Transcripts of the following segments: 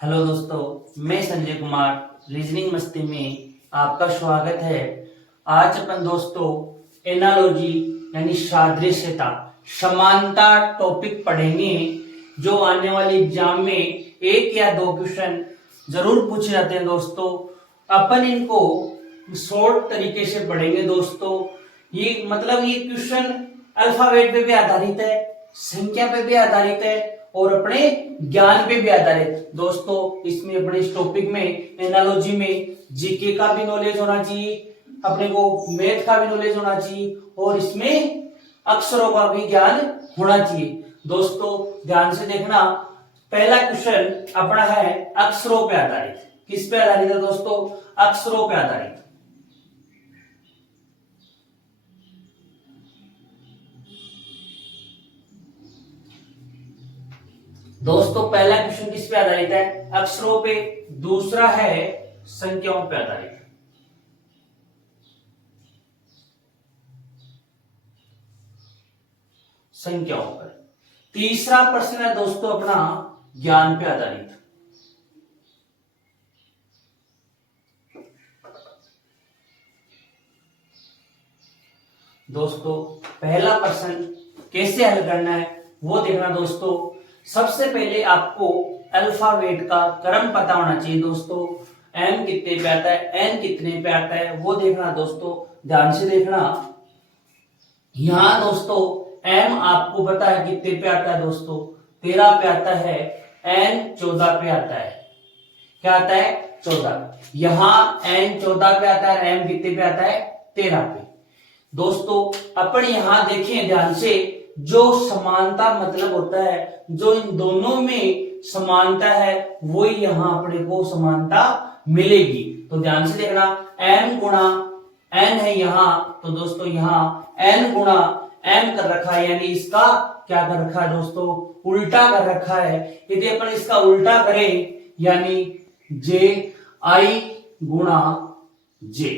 Hello दोस्तों, मैं Sanjay Kumar reasoning मस्ती में आपका स्वागत है। आज अपन दोस्तों एनालॉजी यानी सादृश्यता समानता टॉपिक पढ़ेंगे, जो आने वाले एग्जाम में एक या दो क्वेश्चन जरूर पूछे जाते हैं दोस्तों। अपन इनको शॉर्ट तरीके से पढ़ेंगे दोस्तों। ये क्वेश्चन अल्फाबेट पे भी आधारित है, संख्या पे भी आधारित है और अपने ज्ञान पे भी आधारित दोस्तों। इसमें अपने इस टॉपिक में एनालॉजी में जीके का भी नॉलेज होना चाहिए, अपने को मैथ का भी नॉलेज होना चाहिए और इसमें अक्षरों का भी ज्ञान होना चाहिए दोस्तों। ध्यान से देखना, पहला क्वेश्चन अपना है अक्षरों पे आधारित। किस पे आधारित है दोस्तों? अक्षरों पे आधारित। दोस्तों पहला क्वेश्चन किस पे आधारित है? अक्षरों पे। दूसरा है संख्याओं पे आधारित। संख्याओं पर। तीसरा प्रश्न है दोस्तों अपना ज्ञान पे आधारित। दोस्तों पहला प्रश्न कैसे हल करना है वो देखना दोस्तों। सबसे पहले आपको अल्फाबेट का क्रम पता होना चाहिए दोस्तों। एम कितने पे आता है, एन कितने पे आता है वो देखना दोस्तों। ध्यान से देखना, यहां दोस्तों एम आपको पता है कितने पे आता है दोस्तों? 13 पे आता है। एन 14 पे आता है। क्या आता है? 14। यहां एन 14 पे आता है, एम कितने पे आता है? 13 पे। दोस्तों अपन यहां देखें ध्यान से, जो समानता मतलब होता है, जो इन दोनों में समानता है वो यहां अपने को समानता मिलेगी। तो ध्यान से देखना, m गुणा n है यहां, तो दोस्तों यहां n गुणा m कर रखा है, यानी इसका क्या कर रखा है दोस्तों? उल्टा कर रखा है। यदि अपन इसका उल्टा करें यानी j i गुणा j,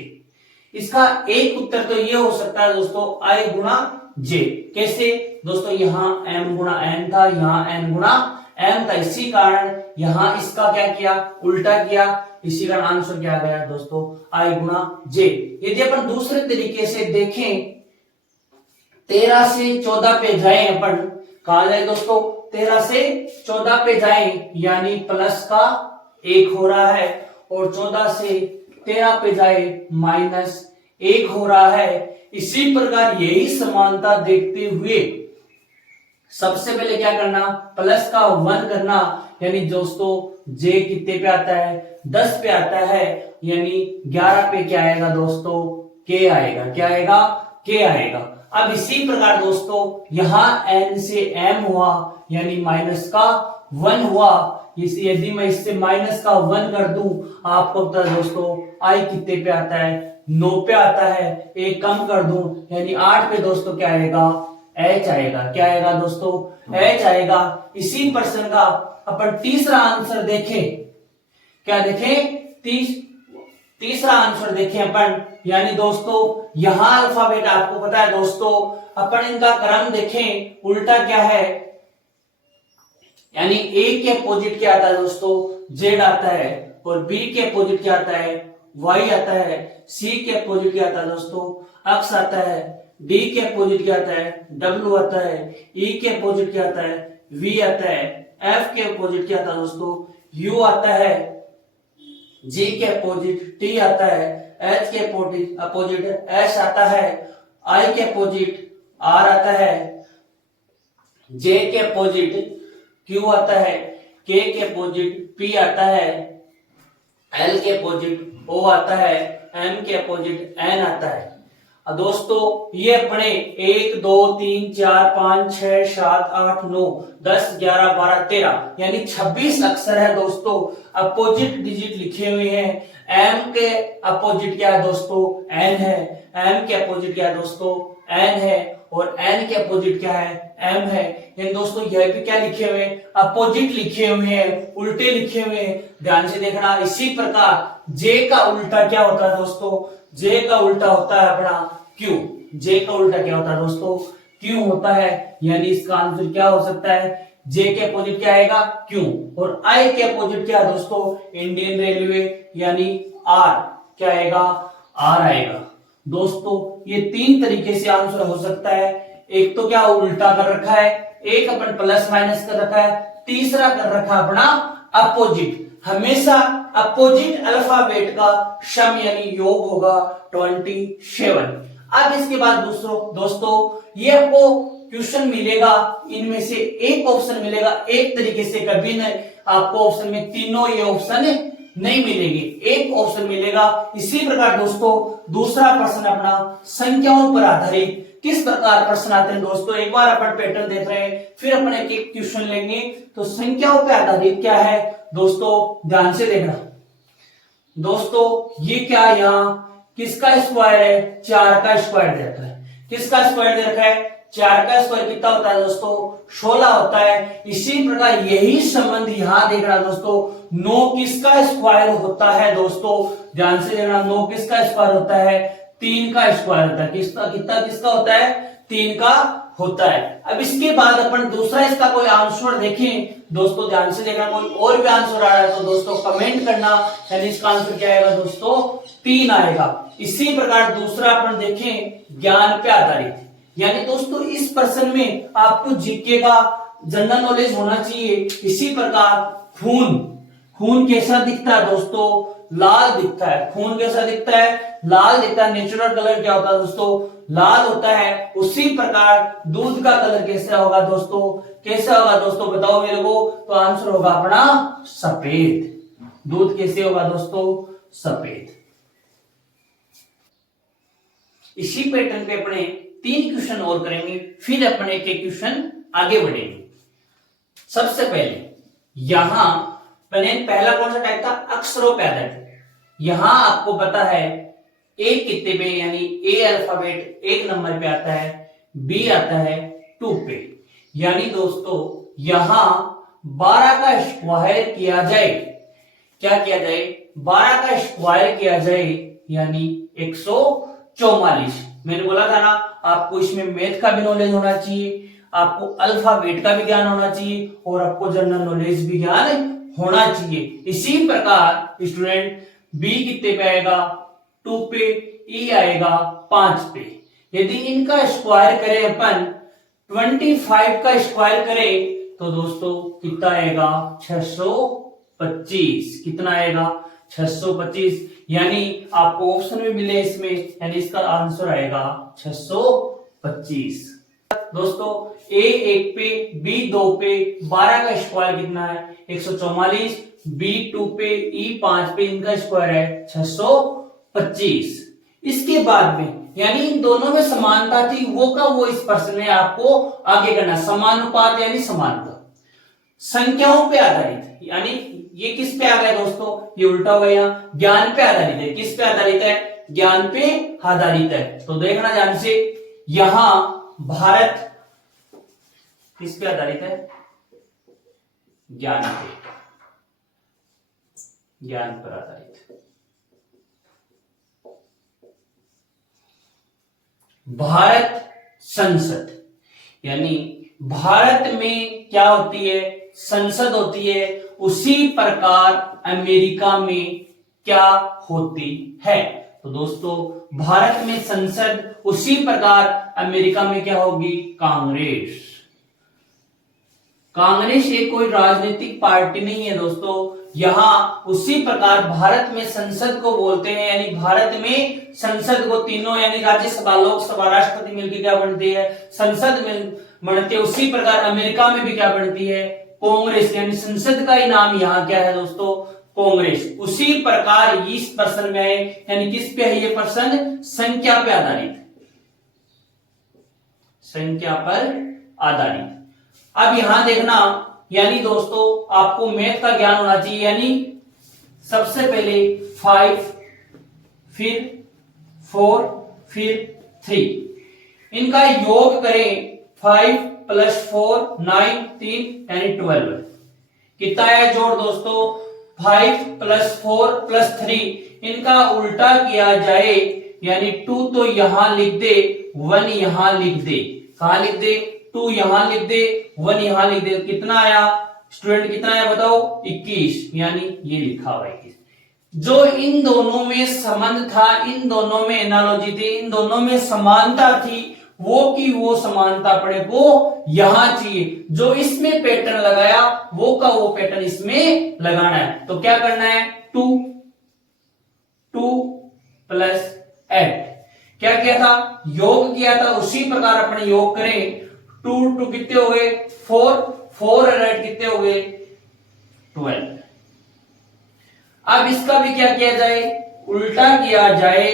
इसका एक उत्तर तो ये हो सकता है दोस्तों i गुणा j। कैसे दोस्तों? यहां m गुणा n था, यहां n गुणा m था, इसी कारण यहां इसका क्या किया? उल्टा किया। इसी कारण आंसर क्या आ गया दोस्तों? i गुणा j। यदि अपन दूसरे तरीके से देखें, 13 से 14 पे जाए, अपन कहा जाए दोस्तों? 13 से 14 पे जाए यानी प्लस का 1 हो रहा है, और 14 से 13 पे जाए माइनस 1 हो रहा है। इसी प्रकार यही समानता देखते हुए सबसे पहले क्या करना? प्लस का 1 करना, यानी दोस्तों j कितने पे आता है? 10 पे आता है, यानी 11 पे क्या आएगा दोस्तों? k आएगा। क्या आएगा? k आएगा। अब इसी प्रकार दोस्तों यहां n से m हुआ, यानी माइनस का 1 हुआ। यदि मैं इससे माइनस का 1 कर दूं, आपको पता है दोस्तों i कितने पे आता है? 9 पे आता है। एक कम कर दूं यानी 8 पे दोस्तों क्या आएगा? h आएगा। क्या आएगा दोस्तों? h आएगा। इसी प्रश्न का अपन तीसरा आंसर देखें। क्या देखें? तीसरा आंसर देखें अपन, यानी दोस्तों यहां अल्फाबेट आपको पता है दोस्तों, अपन इनका क्रम देखें, उल्टा क्या है? यानी a के अपोजिट क्या आता है दोस्तों? z आता है, और b के अपोजिट क्या आता है? y आता है। c के अपोजिट क्या आता है दोस्तों? x आता है। d के अपोजिट क्या आता है? w आता है। e के अपोजिट क्या आता है? v आता है। f के अपोजिट क्या आता है दोस्तों? u आता है। g के अपोजिट t आता है। h के अपोजिट s आता है। i के अपोजिट r आता है। j के अपोजिट q आता है। k के अपोजिट p आता है। l के अपोजिट o आता है। m के अपोजिट n आता है। दोस्तों ये अपने 1 2 3 4 5 6 7 8 9 10 11 12 13 यानी 26 अक्षर है दोस्तों। अपोजिट डिजिट लिखे हुए हैं। m के अपोजिट क्या है दोस्तों? n है। m के अपोजिट क्या है दोस्तों? n है, और n के अपोजिट क्या है? m है। यानी दोस्तों यह भी क्या लिखे हुए हैं? अपोजिट लिखे हुए हैं, उल्टे लिखे हुए हैं। ध्यान से देखना। इसी प्रकार j का उल्टा क्या होता है दोस्तों? j का उल्टा होता है अपना q। j का उल्टा क्या होता है दोस्तों? q होता है। यानी इसका आंसर क्या हो सकता है? जे के अपोजिट क्या आएगा क्यू, और आई के अपोजिट क्या है दोस्तों, इंडियन रेलवे यानी आर, क्या आएगा आर आएगा। दोस्तों ये तीन तरीके से आंसर हो सकता है, एक तो क्या उल्टा कर रखा है, एक अपन प्लस माइनस कर रखा है, तीसरा कर रखा अपना अपोजिट। हमेशा अपोजिट अल्फाबेट का सम यानी योग होगा 27। अब इसके बाद दोस्तों ये आपको क्वेश्चन मिलेगा, इनमें से एक ऑप्शन मिलेगा, एक तरीके से कभी नहीं आपको ऑप्शन में तीनों ये ऑप्शन नहीं मिलेंगे, एक ऑप्शन मिलेगा। इसी प्रकार दोस्तों दूसरा प्रश्न अपना संख्याओं पर आधारित किस प्रकार प्रश्न आते हैं दोस्तों, एक बार अपन पैटर्न देख रहे हैं, फिर अपन एक एक क्वेश्चन लेंगे। तो संख्याओं पर आधारित क्या है दोस्तों, ध्यान से देखना दोस्तों। ये क्या यहाँ किसका स्क्वायर है, 4 का स्क्वायर दे रखा है, किसका स्क्वायर दे रखा है, 4 का स्क्वायर कितना होता है दोस्तों, 16 होता है। इसी प्रकार यही संबंध यहां देख रहा दोस्तों, 9 किसका स्क्वायर होता है दोस्तों, ध्यान से देखना, 9 किसका स्क्वायर होता है, 3 का स्क्वायर होता है, किसका होता है, 3 का होता है। अब इसके बाद अपन दूसरा इसका कोई आंसर देखें दोस्तों, ध्यान से देखना, कोई और भी आंसर आ रहा है तो दोस्तों कमेंट करना, यानी इसका आंसर क्या आएगा दोस्तों, 3 आएगा। इसी प्रकार दूसरा अपन देखें ज्ञान पे आधारित, यानी दोस्तों इस प्रश्न में आपको जीके का जनरल नॉलेज होना चाहिए। इसी प्रकार खून कैसा दिखता है दोस्तों, लाल दिखता है, खून कैसा दिखता है, लाल दिखता है। नेचुरल कलर क्या होता है दोस्तों, लाल होता है। उसी प्रकार दूध का कलर कैसा होगा दोस्तों, कैसा होगा दोस्तों बताओ मेरे को, तो आंसर होगा अपना सफेद। दूध कैसे होगा दोस्तों, सफेद। इसी पैटर्न पे अपने 3 क्वेश्चन और करेंगे, फिर अपने एक एक क्वेश्चन आगे बढ़ेंगे। सबसे पहले यहां पहला कौन सा टाइप था, अक्षरों पे आधारित। यहां आपको पता है ए कितने पे, यानी ए अल्फाबेट 1 नंबर पे आता है, बी आता है 2 पे, यानी दोस्तों यहां 12 का स्क्वायर किया जाए, क्या किया जाए, 12 का स्क्वायर किया जाए यानी 144। मैंने बोला था ना आपको इसमें मैथ का भी नॉलेज होना चाहिए, आपको अल्फाबेट का भी ज्ञान होना चाहिए, और आपको जनरल नॉलेज भी ज्ञान होना चाहिए। इसी प्रकार स्टूडेंट बी कितने पे आएगा, 2 पे, ई आएगा 5 पे। यदि इनका स्क्वायर करें अपन 25 का स्क्वायर करें तो दोस्तों कितना आएगा, 625। कितना आएगा, 625, यानी आपको ऑप्शन में मिले इसमें, यानी इसका आंसर आएगा 625। दोस्तों ए 1 पे, बी 2 पे, 12 का स्क्वायर कितना है 144, बी 2 पे, ई 5 पे, इनका स्क्वायर है 625। इसके बाद में यानी इन दोनों में समानता थी, वो का वो इस प्रश्न में आपको आगे करना, समानुपात यानी समानता। संख्याओं पे आधारित, यानी ये किस पे आ गया दोस्तों, ये उल्टा हो गया, ज्ञान पे आधारित है। किस पे आधारित है, ज्ञान पे आधारित है। तो देखना ध्यान से, यहां भारत किस पे आधारित है, ज्ञान पे, ज्ञान पर आधारित। भारत संसद, यानी भारत में क्या होती है, संसद होती है। उसी प्रकार अमेरिका में क्या होती है, तो दोस्तों भारत में संसद, उसी प्रकार अमेरिका में क्या होगी, कांग्रेस। कांग्रेस एक कोई राजनीतिक पार्टी नहीं है दोस्तों। यहां उसी प्रकार भारत में संसद को बोलते हैं, यानी भारत में संसद को तीनों, यानी राज्यसभा, लोकसभा, राष्ट्रपति मिलकर क्या बनती है, संसद में बनती है। उसी प्रकार अमेरिका में भी क्या बनती है, कांग्रेस, यानी संसद का ही नाम यहाँ क्या है दोस्तों, कांग्रेस। उसी प्रकार इस प्रश्न में आए, यानी किस पे है ये प्रश्न, संख्या पे आधारित, संख्या पर आधारित। अब यहां देखना, यानी दोस्तों आपको मैथ का ज्ञान होना चाहिए, यानी सबसे पहले 5, फिर 4, फिर 3, इनका योग करें, 5 + 4 9, 3 यानी 12। कितना है जोड़ दोस्तों, 5 + 4 + 3, इनका उल्टा किया जाए, यानी 2 तो यहां लिख दे, 1 यहां लिख दे, कहां लिख दे, 2 यहां लिख दे, 1 यहां लिख दे, कितना आया स्टूडेंट, कितना आया बताओ 21, यानी ये लिखा हुआ 21। जो इन दोनों में संबंध था, इन दोनों में एनालॉजी थी, इन दोनों में समानता थी, वो की वो समानता अपने को यहां चाहिए। जो इसमें पैटर्न लगाया वो का वो पैटर्न इसमें लगाना है। तो क्या करना है, 2 प्लस 8, क्या किया था, योग किया था, उसी प्रकार अपने योग करें। 2 कितने हो गए 4, 4 और 8 कितने हो गए 12। अब इसका भी क्या किया जाए, उल्टा किया जाए,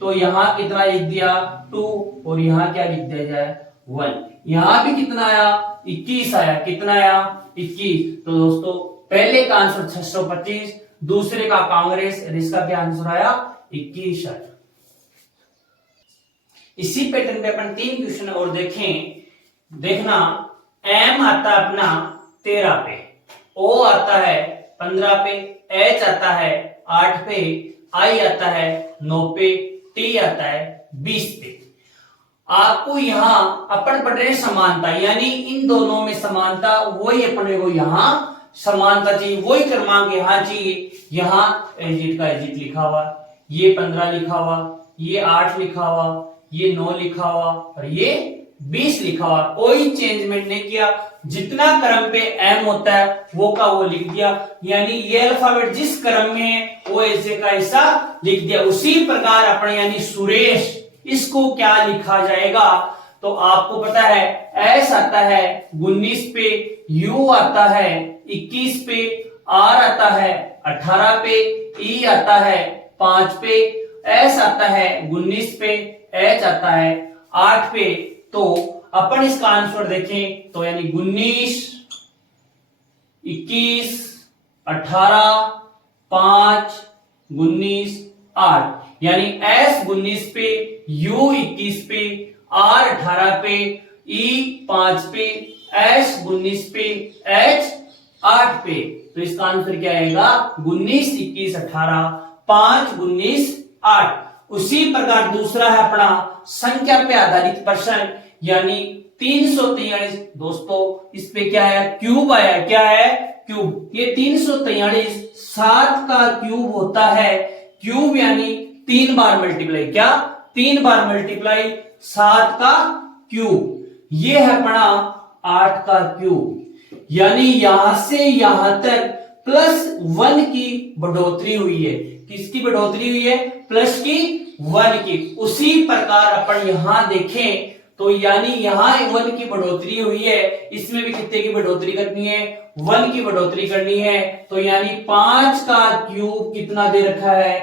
तो यहां कितना लिख दिया 2 और यहां क्या लिख दिया जाए 1। यहां भी कितना आया 21 आया, कितना आया 21। तो दोस्तों पहले का आंसर 625, दूसरे का कांग्रेस, इसका क्या आंसर आया 21 आया। इसी पैटर्न पे अपन 3 क्वेश्चन और देखें। देखना, एम आता है अपना 13 पे, ओ आता है 15 पे, एच आता है 8 पे, आई आता है 9 पे, टी आता है 20 पे। आपको यहां अपन पढ़ रहे समानता, यानी इन दोनों में समानता, वही अपने को यहां समानता चाहिए, वही क्रमांक यहां चाहिए। यहां एजिट का एजिट लिखा हुआ, ये 15 लिखा हुआ, ये 8 लिखा हुआ, ये 9 लिखा हुआ और ये 20 लिखा हुआ, कोई चेंजमेंट नहीं किया। जितना क्रम पे एम होता है वो का वो लिख दिया, यानी ये अल्फाबेट जिस क्रम में है वो ऐसे का ऐसा लिख दिया। उसी प्रकार अपने यानी सुरेश, इसको क्या लिखा जाएगा, तो आपको पता है एस आता है 19 पे, यू आता है 21 पे, आर आता है 18 पे, ई आता है 5 पे, एस आता है 19 पे, एच आता है 8 पे। तो अपन इसका आंसर देखें तो यानी 19, 21, 18, 5, 19, 8, यानी एस 19 पे, यू 21 पे, आर 18 पे, ई 5 पे, एस 19 पे, एच 8 पे। तो इसका आंसर क्या आएगा 19, 21, 18, 5, 19, 8। उसी प्रकार दूसरा है अपना संख्या पे आधारित प्रश्न, यानी 343। दोस्तों इस पे क्या है क्यूब आया, क्या है क्यूब। ये 343 7 का क्यूब होता है। क्यूब यानी 3 बार मल्टीप्लाई, क्या 3 बार मल्टीप्लाई 7 का क्यूब। ये है अपना 8 का क्यूब, यानी यहां से यहां तक +1 की बढ़ोतरी हुई है। किसकी बढ़ोतरी हुई है, प्लस की 1 की। उसी प्रकार अपन यहां देखें तो यानी यहां 1 की बढ़ोतरी हुई है, इसमें भी कितने की बढ़ोतरी करनी है 1 की बढ़ोतरी करनी है। तो यानी 5 का क्यूब कितना दे रखा है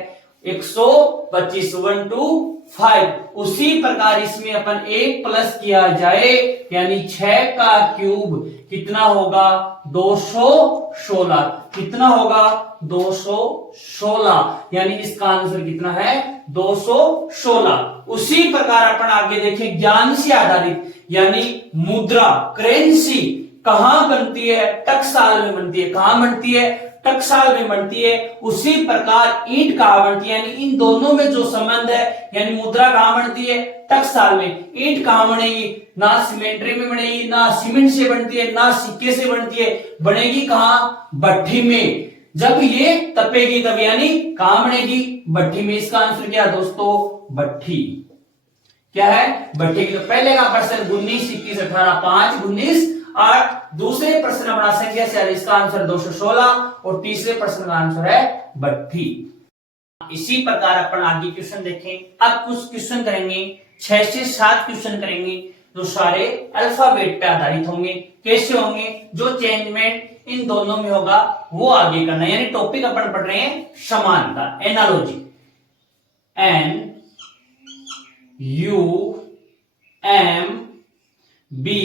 125, 1 2 5। उसी प्रकार इसमें अपन 1 प्लस किया जाए, यानी 6 का क्यूब कितना होगा 216। कितना होगा 216, यानी इसका आंसर कितना है 216। उसी प्रकार अपन आगे देखें ज्ञान से आधारित, यानी मुद्रा करेंसी कहां बनती है, टकसाल में बनती है। कहां बनती है, टकसाल में बनती है। उसी प्रकार ईंट कहां बनती है, यानी इन दोनों में जो संबंध है, यानी मुद्रा कहां बनती है टकसाल में। ईंट कहां बनेगी, ना सीमेंट्री में बनेगी, ना सीमेंट से बनती है, ना सिक्के से बनती है, बनेगी कहां भट्ठी में। जब ये तपेगी तब, यानी कहां बनेगी भट्ठी में। इसका आंसर क्या है दोस्तों भट्ठी, क्या है भट्ठी की। तो पहले का प्रश्न 19, 21, 18, 5, 19, 8। दूसरे प्रश्न बना संख्या से, इसका आंसर 216 और तीसरे प्रश्न का आंसर है भट्ठी। इसी प्रकार अपन आगे क्वेश्चन देखें। अब कुछ क्वेश्चन करेंगे, 6 से 7 क्वेश्चन करेंगे जो सारे अल्फाबेट पे आधारित होंगे। कैसे होंगे, जो चेंजमेंट इन दोनों में होगा वो आगे करना, यानी टॉपिक अपन पढ़ रहे हैं समानता, analogy. N U M B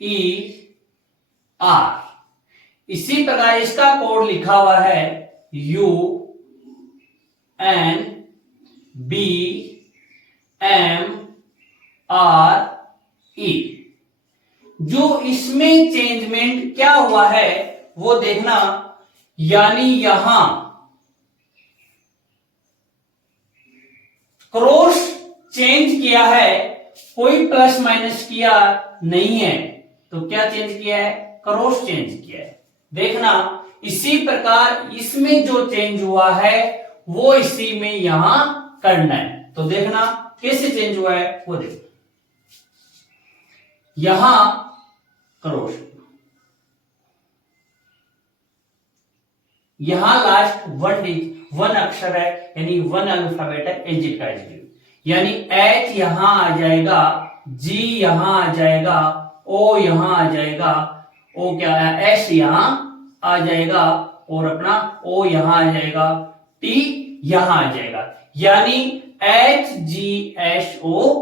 E R. इसी प्रकार इसका कोड लिखा हुआ है U N B M R E. जो इसमें चेंजमेंट क्या हुआ है वो देखना, यानी यहां क्रॉस चेंज किया है कोई प्लस माइनस किया नहीं है, तो क्या चेंज किया है, क्रॉस चेंज किया है। देखना इसी प्रकार इसमें जो चेंज हुआ है वो इसी में यहां करना है। तो देखना कैसे चेंज हुआ है वो देखो, यहां क्रॉस, यहां लास्ट वन अक्षर है यानी वन अल्फाबेट है एजिट का एजिटिव, यानी एच यहां आ जाएगा, जी यहां आ जाएगा, ओ यहां आ जाएगा, ओ क्या है एस यहां आ जाएगा और अपना ओ यहां आ जाएगा, टी यहां आ जाएगा, यानी H G S O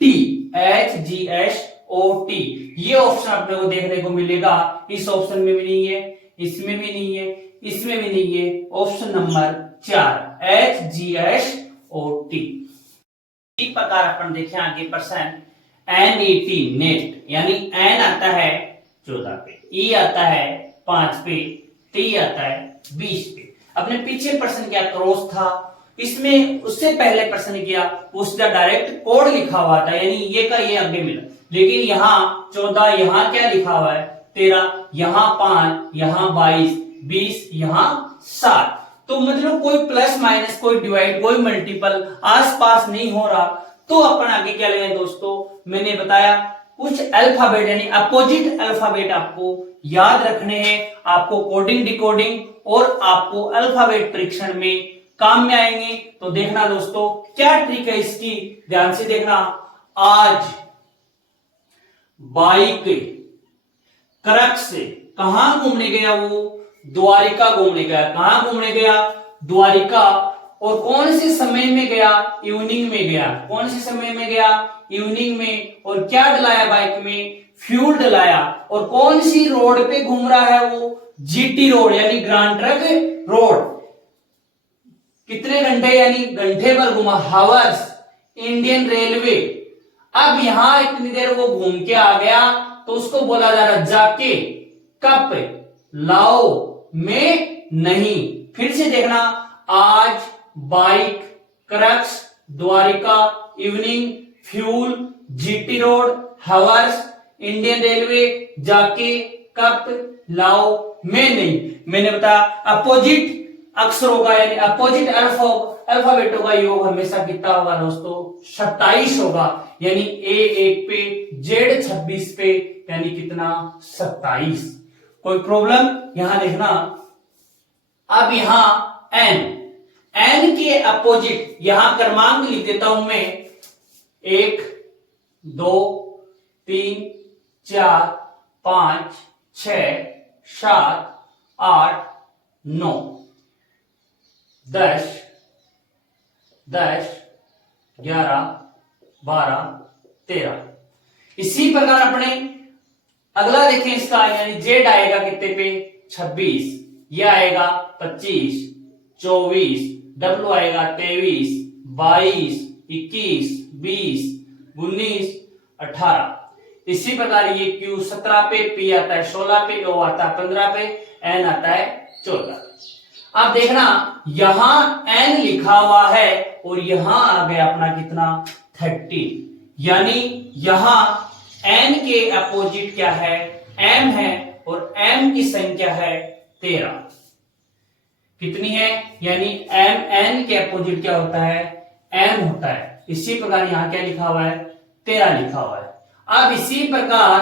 T, H G S O T. ये ऑप्शन अपने को देखने को मिलेगा, इस ऑप्शन में भी नहीं है, इसमें भी नहीं है, इसमें भी नहीं है, option number 4 H G S O T. इसी प्रकार अपन देखें आगे परसेंट NET नेट, यानी एन आता है 14 पे, ई आता है 5 पे, टी आता है 20 पे। अपने पीछे पर्सन क्या क्रॉस था, इसमें उससे पहले पर्सन किया उसका डायरेक्ट कोड लिखा हुआ था, यानी ये का ये आगे मिला, लेकिन यहाँ 14, यहाँ क्या लिखा हुआ है 13, यहाँ 5, यहाँ 22, 20, यहाँ 7। तो मतलब कोई प्लस माइनस, कोई डिवाइड, कोई मल्टीपल आसपास नहीं हो रहा, तो अपन आगे क्या लेंगे दोस्तों, मैंने बताया कुछ अल्फाबेट यानी अपोजिट अल्फाबेट आपको याद रखने हैं, आपको कोडिंग डिकोडिंग और आपको अल्फाबेट परीक्षण में काम में आएंगे। तो देखना दोस्तों क्या ट्रिक है इसकी, ध्यान से देखना। आज बाइक क्रक्स से कहां घूमने गया, वो द्वारिका घूमने गया। कहां घूमने गया, द्वारिका। और कौन से समय में गया, इवनिंग में गया। कौन से समय में गया, इवनिंग में। और क्या डलाया बाइक में, फ्यूल डलाया। और कौन सी रोड पे घूम रहा है वो, जीटी रोड यानी ग्रांड ट्रक रोड। कितने घंटे यानी घंटे भर घुमा, हावर्स। Indian railway. अब यहां इतनी देर वो घूम के आ गया तो उसको बोला जा रहा जाके, कप, लाओ, में, नहीं। फिर से देखना, आज बाइक क्रक्स, Dwarka, evening, fuel, GT road, hours, Indian railway, जाके, कप, लाओ, में, नहीं। मैंने बताया अपोजिट अक्षरों का यानी अपोजिट अल्फाबेटों का योग हमेशा कितना होगा दोस्तों, 27 होगा। यानी ए 1 पे, जेड 26 पे, यानी कितना 27। कोई प्रॉब्लम, यहां देखना। अब यहां एन के अपोजिट यहां क्रमांक लिख देता हूं मैं, 1 2 3 4 5 6 7 8 9 10 11 12 13। इसी प्रकार अपने अगला देखें इसका, यानी जेड आएगा कितने पे, 26, ये आएगा 25, 24, डब्ल्यू आएगा 23, 22, 21, 20, 19, 18। इसी प्रकार ये क्यू 17 पे, पी आता है 16 पे, ओ आता है 15 पे, एन आता है 14। अब देखना यहां एन लिखा हुआ है और यहां आ गया अपना कितना 30, यानी यहां एन के अपोजिट क्या है, एम है, और एम की संख्या है 13। कितनी है, यानी एम, एन के अपोजिट क्या होता है, एम होता है। इसी प्रकार यहां क्या लिखा हुआ है, 13 लिखा हुआ है। अब इसी प्रकार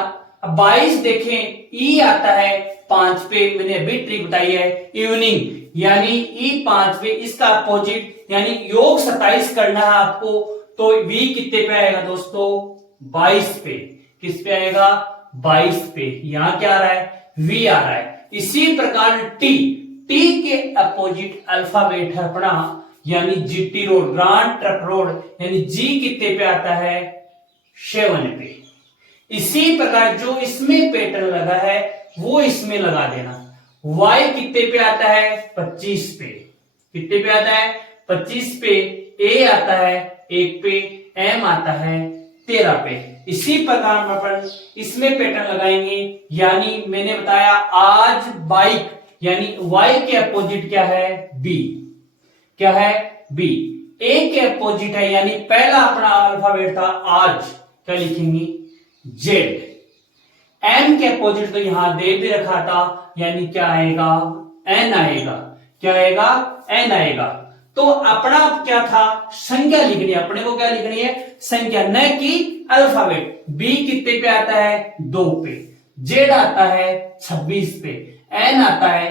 22 देखें, ई आता है 5 पे, मैंने अभी ट्रिक बताई है, इवनिंग, यानी ई 5 पे, इसका अपोजिट यानी योग 27 करना है आपको, तो वी कितने पे आएगा दोस्तों, 22 पे। किस पे आएगा, 22 पे। यहां क्या आ रहा है, वी आ रहा है। इसी प्रकार टी के अपोजिट अल्फाबेट है अपना, यानी GT road, grand truck road, यानी जी कितने पे आता है, 7 पे। इसी प्रकार जो इसमें पैटर्न लगा है वो इसमें लगा देना। y कितने पे आता है, 25 पे। कितने पे आता है, 25 पे। a आता है 1 पे, m आता है 13 पे। इसी प्रकार अपन इसमें पैटर्न लगाएंगे, यानी मैंने बताया आज बाइक, यानी y के अपोजिट क्या है, b। क्या है, b। a के अपोजिट है, यानी पहला अपना अल्फाबेट था आज, क्या लिखेंगे, जेड। एम के अपोजिट तो यहां दे भी रखा था, यानी क्या आएगा, एन आएगा। क्या आएगा, एन आएगा। तो अपना क्या था, संख्या लिखनी है अपने को। क्या लिखनी है, संख्या, न कि अल्फाबेट। बी कितने पे आता है, 2 पे। जेड आता है 26 पे। एन आता है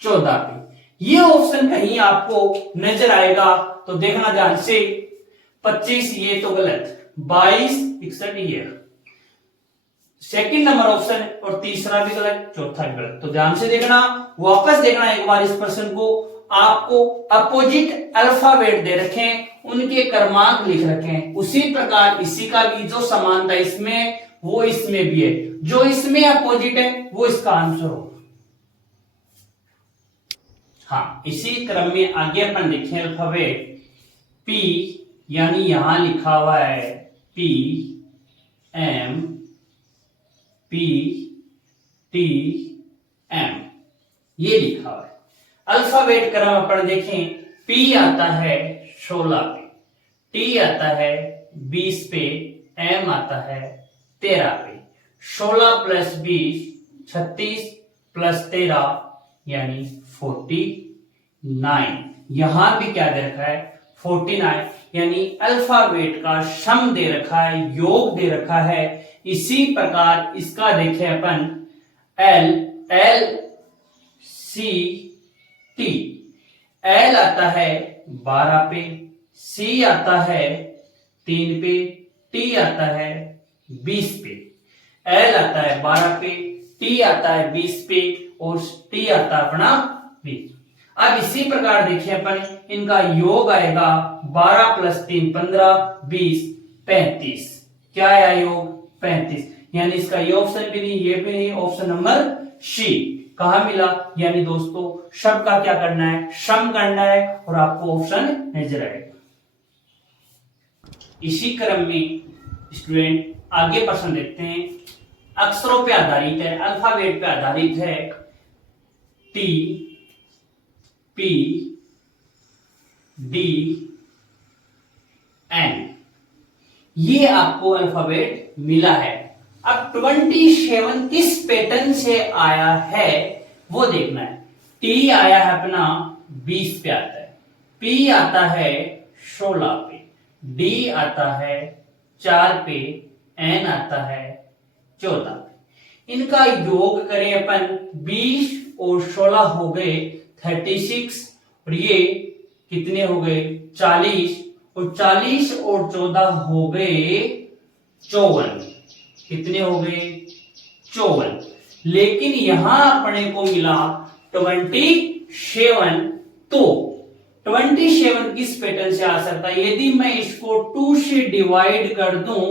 14 पे। ये ऑप्शन कहीं आपको नजर आएगा तो देखना ध्यान से। 25 ये तो गलत, 22 61 ये सेकंड नंबर ऑप्शन, और तीसरा भी गलत, चौथा भी गलत। तो ध्यान से देखना, वापस देखना एक बार इस प्रश्न को। आपको अपोजिट अल्फाबेट दे रखे हैं, उनके क्रमांक लिख रखे हैं, उसी प्रकार इसी का भी जो समानता इसमें वो इसमें भी है। जो इसमें अपोजिट है वो इसका आंसर होगा। हाँ, इसी क्रम में आगे अपन देखें अल्फाबेट पी, यानी यहां लिखा हुआ है P M P T M, ये लिखा हुआ है। अल्फाबेट क्रम अपन देखें, पी आता है 16 पे, टी आता है 20 पे, एम आता है 13 पे। 16 प्लस 20 36 प्लस 13 यानी 49। यहां भी क्या दे रखा है, 49, यानी अल्फाबेट का सम दे रखा है, योग दे रखा है। इसी प्रकार इसका देखें अपन, L, L C T. L आता है 12 पे, सी आता है 3 पे, टी आता है 20 पे। एल आता है 12 पे, टी आता है 20 पे, और टी आता है अपना 20। अब इसी प्रकार देखिए अपन, इनका योग आएगा 12 प्लस 3 15, 20 35। क्या आया योग, 35। यानी इसका ये ऑप्शन भी नहीं, ये भी नहीं, ऑप्शन नंबर सी। कहा मिला, यानी दोस्तों शब्द का क्या करना है, सम करना है, और आपको ऑप्शन नजर आएगा। इसी क्रम में स्टूडेंट आगे प्रश्न देखते हैं। अक्षरों पे आधारित है, अल्फाबेट पे आधारित है। टी पी डी एन, ये आपको अल्फाबेट मिला है। अब 27 किस पैटर्न से आया है वो देखना है। टी आया है अपना 20 पे आता है, पी आता है 16 पे, डी आता है 4 पे, एन आता है 14 पे। इनका योग करें अपन, 20 और 16 हो गए 36, और ये कितने हो गए 40, और 40 और 14 हो गए 54। कितने हो गए 54। लेकिन यहां अपने को मिला 27। तो 27 किस पैटर्न से आ सकता है, यदि मैं इसको 2 से डिवाइड कर दूं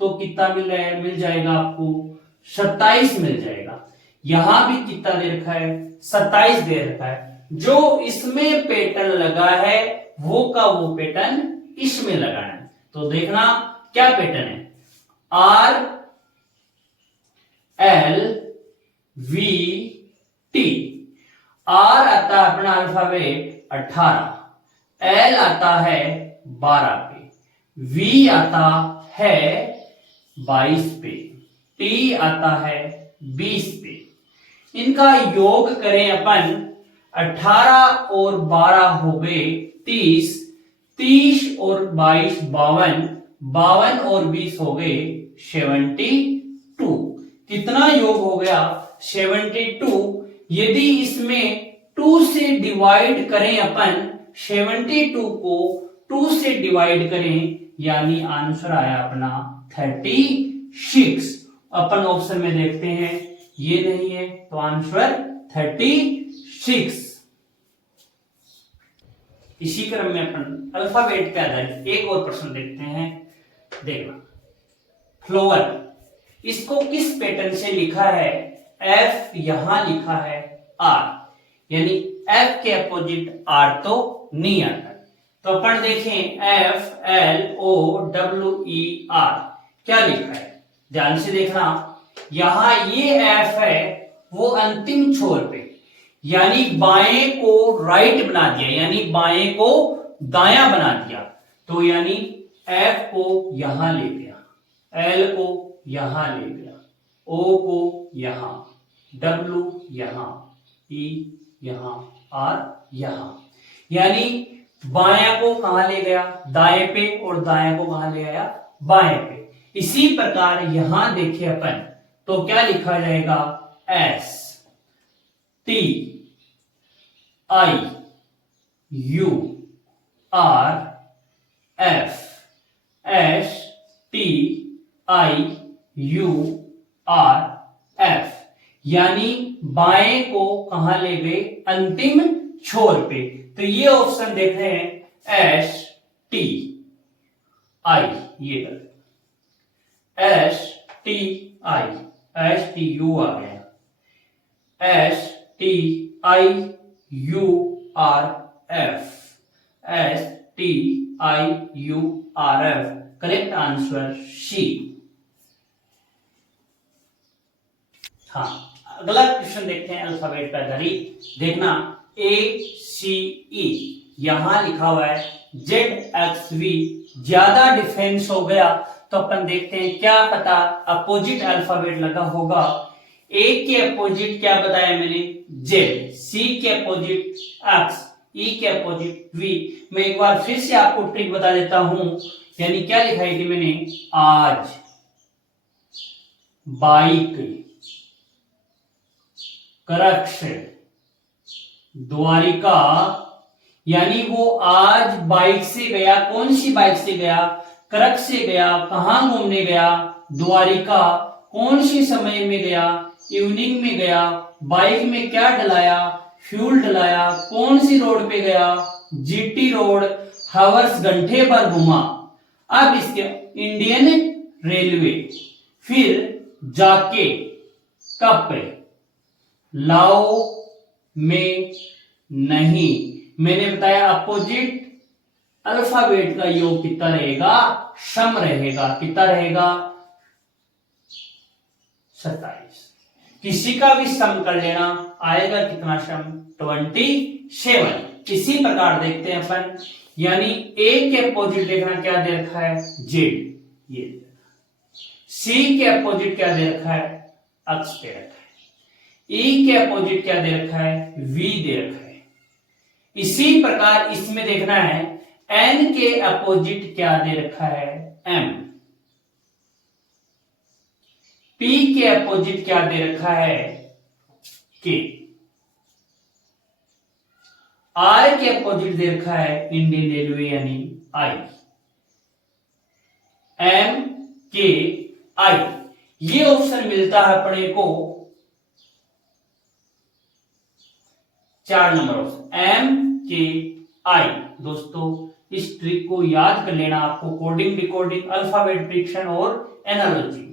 तो कितना मिल जाएगा आपको, 27 मिल जाएगा। यहां भी कितना दे रखा है, 27 दे रखा है। जो इसमें पैटर्न लगा है वो का वो पैटर्न इसमें लगाना है। तो देखना क्या पैटर्न है, R L V T. R आता है अपना अल्फाबेट 18, एल आता है 12 पे, वी आता है 22 पे, टी आता है 20 पे। इनका योग करें अपन, 18 और 12 हो गए 30, 30 और 22 52, 52 और 20 हो गए 72। कितना योग हो गया 72। यदि इसमें 2 से डिवाइड करें अपन, 72 को 2 से डिवाइड करें, यानी आंसर आया अपना 36। अपन ऑप्शन में देखते हैं, ये नहीं है, तो आंसर 36। इसी क्रम में अपन अल्फाबेट पे आधारित एक और प्रश्न देखते हैं। देखना, फ्लोवर, इसको किस पैटर्न से लिखा है, एफ यहां लिखा है आर, यानी एफ के अपोजिट आर तो नहीं आता। तो अपन देखें, F L O W E R, क्या लिखा है, ध्यान से देखना। यहां ये एफ है वो अंतिम छोर पे, यानी बाएं को राइट बना दिया, यानी बाएं को दायां बना दिया। तो यानी एफ को यहां ले गया, L को यहां ले गया, O को यहां, W यहां, E यहां, R यहां। यानी बायां को कहां ले गया, दाएं पे, और दाएं को कहां ले आया, बाएं पे। इसी प्रकार यहां देखिए अपन, तो क्या लिखा जाएगा, S T I U R F, S T I U R F। यानी बाएं को कहां ले गए, अंतिम छोर पे। तो ये ऑप्शन देख रहे हैं एस टी आई, ये S T I, S T U आ गया, S T I U R F, S T I U R F. Correct answer C. हाँ, अगला क्वेश्चन देखते हैं अल्फाबेट पे आधारित। देखना ए सी ई, यहां लिखा हुआ है जेड एक्स वी, ज्यादा डिफरेंस हो गया तो अपन देखते हैं, क्या पता अपोजिट अल्फाबेट लगा होगा। ए के अपोजिट क्या बताया मैंने, जेड, सी के अपोजिट एक्स, ई के अपोजिट वी। मैं एक बार फिर से आपको ट्रिक बता देता हूं, यानी क्या लिखाई थी मैंने, आज बाइक, करक्ष, द्वारिका। यानी वो आज बाइक से गया, कौन सी बाइक से गया, करक्ष से गया। कहां घूमने गया, द्वारिका। कौन सी समय में गया, इवनिंग में गया। बाइक में क्या डलाया, फ्यूल डलाया। कौन सी रोड पे गया, जीटी रोड। हावर्स घंटे पर घुमा। अब इसके इंडियन रेलवे, फिर जाके, कप, लाओ में नहीं। मैंने बताया अपोजिट अल्फाबेट का योग कितना रहेगा, सम रहेगा। कितना रहेगा, 27। किसी का भी सम कर लेना, आएगा कितना सम, 27। इसी प्रकार देखते हैं अपन, यानी ए के अपोजिट देखना क्या दे रखा है, जेड, ये। सी के अपोजिट क्या दे रखा है, एक्स दे रखा है। ई के अपोजिट क्या दे रखा है, वी दे रखा है। इसी प्रकार इसमें देखना है, एन के अपोजिट क्या दे रखा है, एम। पी के अपोजिट क्या दे रखा है, के। आर के अपोजिट दे रखा है इंडियन रेलवे यानी आई। एम के आई, ये ऑप्शन मिलता है अपने को 4 नंबर ऑप्शन, एम के आई। दोस्तों इस ट्रिक को याद कर लेना आपको, कोडिंग, डिकोडिंग, अल्फाबेट प्रिडिक्शन और एनालॉजी।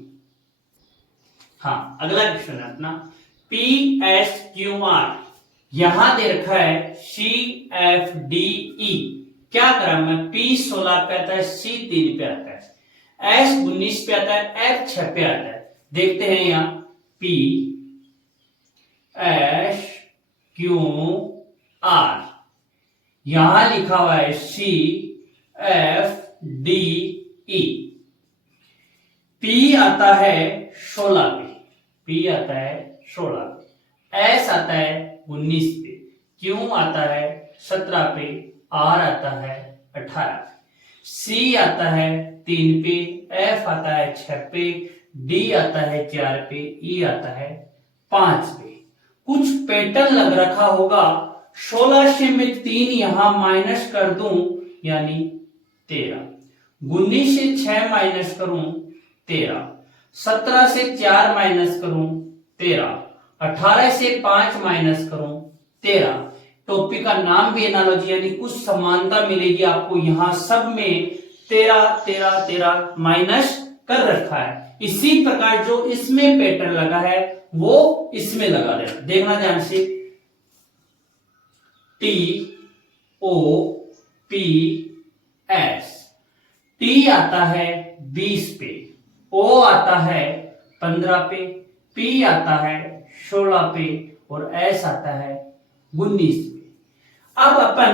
हाँ, अगला क्वेश्चन है अपना, पी एस क्यू आर, यहां दे रखा है सी एफ डी ई। क्या क्रम है, पी 16 पे आता है, सी 3 पे आता है, एस 19 पे आता है, एफ 6 पे आता है। देखते हैं यहां, पी एस क्यू आर, यहां लिखा हुआ है C F D E. P आता है 16 पे, पी आता है 16 पे, एस आता है 19 पे, क्यू आता है 17 पे, आर आता है 18 पे, सी आता है 3 पे, एफ आता है 6 पे, डी आता है 4 पे, ई आता है 5 पे। कुछ पैटर्न लग रखा होगा, 16 से मैं 3 यहां माइनस कर दूं यानी 13, 19 से 6 माइनस करूं 13, 17 से 4 माइनस करूं 13, 18 से 5 माइनस करूं 13। टॉपिक का नाम भी एनालॉजी, यानी कुछ समानता मिलेगी आपको, यहां सब में 13 13 13 माइनस कर रखा है। इसी प्रकार जो इसमें पैटर्न लगा है वो इसमें लगा देना, देखना ध्यान से। T O P S, T आता है 20 पे, ओ आता है 15 पे, पी आता है 16 पे और एस आता है 19 पे। अब अपन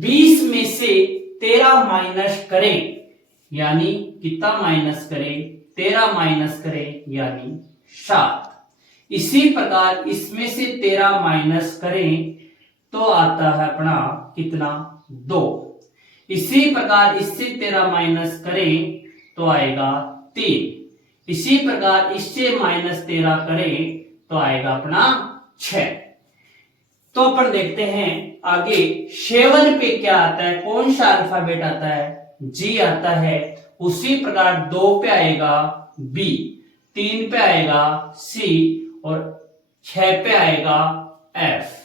20 में से 13 माइनस करें, यानी कितना माइनस करें, 13 माइनस करें यानी 7। इसी प्रकार इसमें से 13 माइनस करें तो आता है अपना कितना 2। इसी प्रकार इससे 13 माइनस करें तो आएगा 3। इसी प्रकार इससे माइनस 13 करें तो आएगा अपना 6। तो अपन देखते हैं आगे 7 पे क्या आता है, कौन सा अल्फाबेट आता है, जी आता है। उसी प्रकार 2 पे आएगा बी, 3 पे आएगा सी और 6 पे आएगा F.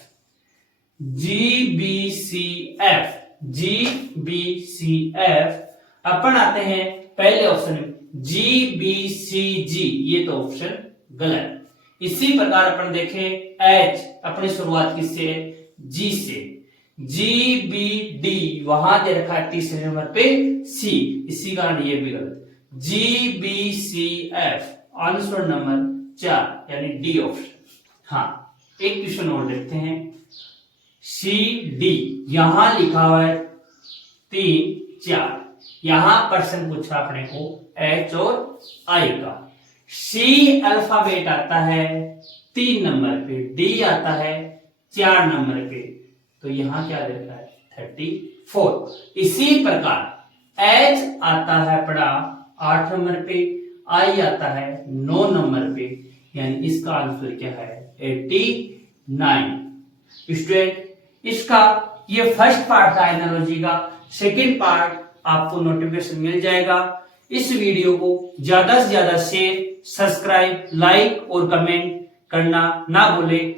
G B C F, G B C F. अपन आते हैं पहले ऑप्शन में जी बी सी जी, ये तो ऑप्शन गलत। इसी प्रकार अपन देखें एच, अपनी शुरुआत किससे है, जी से। जी बी डी वहां दे रखा है तीसरे नंबर पे सी, इसी कारण ये भी गलत। G B C F, answer number 4 यानी डी ऑप्शन। हाँ, एक क्वेश्चन और देखते हैं। सी डी यहां लिखा हुआ है 3 4, यहां प्रश्न पूछा अपने को एच और आई का। सी अल्फाबेट आता है 3 नंबर पे, डी आता है 4 नंबर पे, तो यहां क्या देखा है 34। इसी प्रकार एच आता है पड़ा 8 नंबर पे, आई आता है 9 नंबर पे, यानी इसका आंसर क्या है 89। स्टूडेंट, इसका ये फर्स्ट पार्ट था एनालॉजी का। सेकंड पार्ट आपको नोटिफिकेशन मिल जाएगा। इस वीडियो को ज्यादा से ज्यादा शेयर, सब्सक्राइब, लाइक और कमेंट करना ना भूलें।